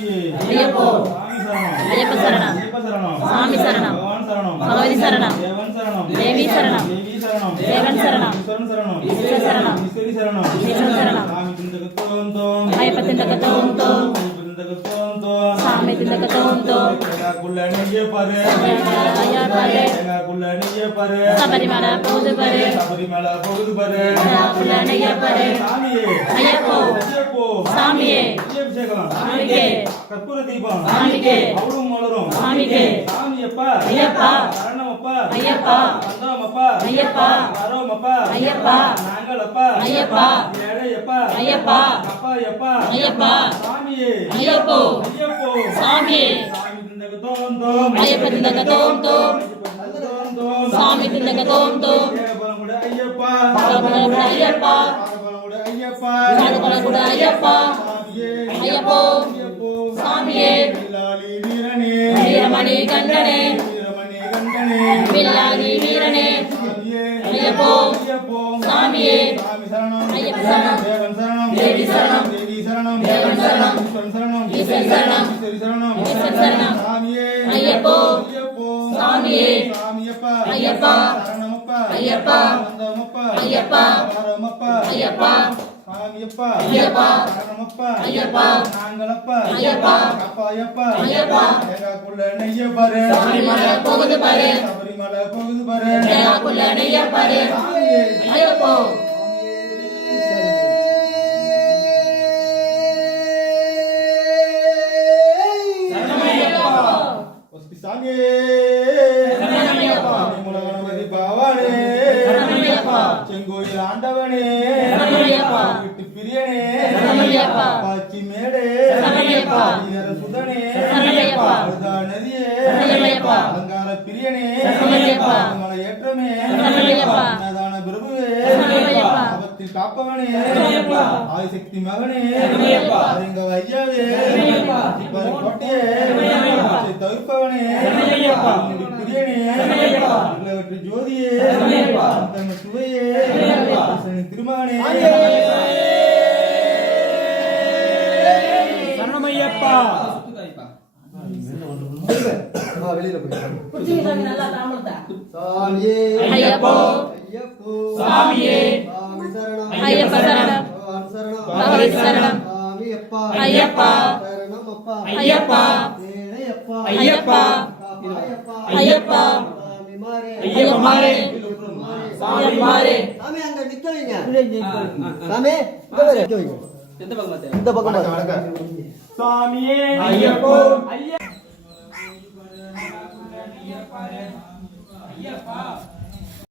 ஐயப்போ ஐயப்ப சரணம் சாமி சரணம் பகவதி சரணம் தேவி சரணம் தேவன் சரணம் ஈஸ்வர சரணம் ஈஸ்வரன் சரணம் ஐயப்ப திண்டக தோம் தோம் சாமி திண்டக தோம் தோம் சபரிமல போகுது பாரு ஐயப்போ சாமியே சாமிக்கே கற்பூர தீபம் சாமிக்கே அவளும் மலரும் சாமிக்கே சாமியப்பா ஐயப்பா சரணமப்பா ஐயப்பா வந்தோமப்பா ஐயப்பா வரோமப்பா ஐயப்பா நாங்களப்பா ஐயப்பா ஏழையப்பா ஐயப்பா அப்பா ஐயப்பா ஐயப்பா சாமியே ஐயப்போ ஐயப்போ சாமியே சாமி திண்டக தோம் தோம் ஐயப்ப திண்டக தோம் தோம் சாமி திண்டக தோம் தோம் பலங்குட ஐயப்பா பலகுட ஐயப்பா பலங்குட ஐயப்பா பலகுட ஐயப்பா சாமியே ஐயப்போ ஐயப்போ சாமியே வில்லாளி வீரனே வீரமணி கண்டனே வீரமணி கண்டனே வில்லாதி வீரனே சாமியே ஐயப்போ ஐயப்போ சாமியே சாமி சரணம் ஐயப்ப சரணம் தேவன் சரணம் தேவி சரணம் தேவி சரணம் தேவன் சரணம் ஈஸ்வரன் சரணம் ஈஸ்வரன் சரணம் ஈஸ்வரி சரணம் ஈஸ்வரன் சரணம் சாமியே ஐயப்போ ஐயப்போ சாமியே சாமியப்பா ஐயப்பா சரணமப்பா ஐயப்பா வந்தமப்பா ஐயப்பா வரமப்பா ஐயப்பா சாமியப்பா ஐயப்பா சரணமப்பா ஐயப்பா நாங்களப்பா ஐயப்பா அப்பா ஐயப்பா ஐயப்பா எங்களுக்குள்ள நெய்ய பாரு சபரிமலை போகுது பாரு சபரிமலை போகுது பாரு எனக்குள்ள நெய்ய பாரு சாமியே ஐயப்போ சாமியே கணபதி பாவானே செங்கோயில் ஆண்டவனே விட்டு பிரியனே பாச்சி மேடே சுதனே நதியே அலங்கார பிரியனே மலை ஏற்றமே அன்னதான பிரபுவே ஆபத்தில் காப்பவனே ஆதிசக்தி மகனே எங்க ஐயாவே கோட்டையே தவிர்ப்பவனே பிரியனே ஜோதியே சுவையே திருமகனே சரணமையப்பா ஐயப்போ சாமியே ஐயப்ப சரணம் பகவதி சரணம் ஐயப்பா ஐயப்பா ஐயப்பா ஐயப்பா ஐயப்பமாரே சாமிமாரே சாமி அங்க நிக்க வைங்க சாமி இங்க வர நிக்க வைங்க இந்த பக்கம் சாமியே ஐயப்போ ஐயப்பா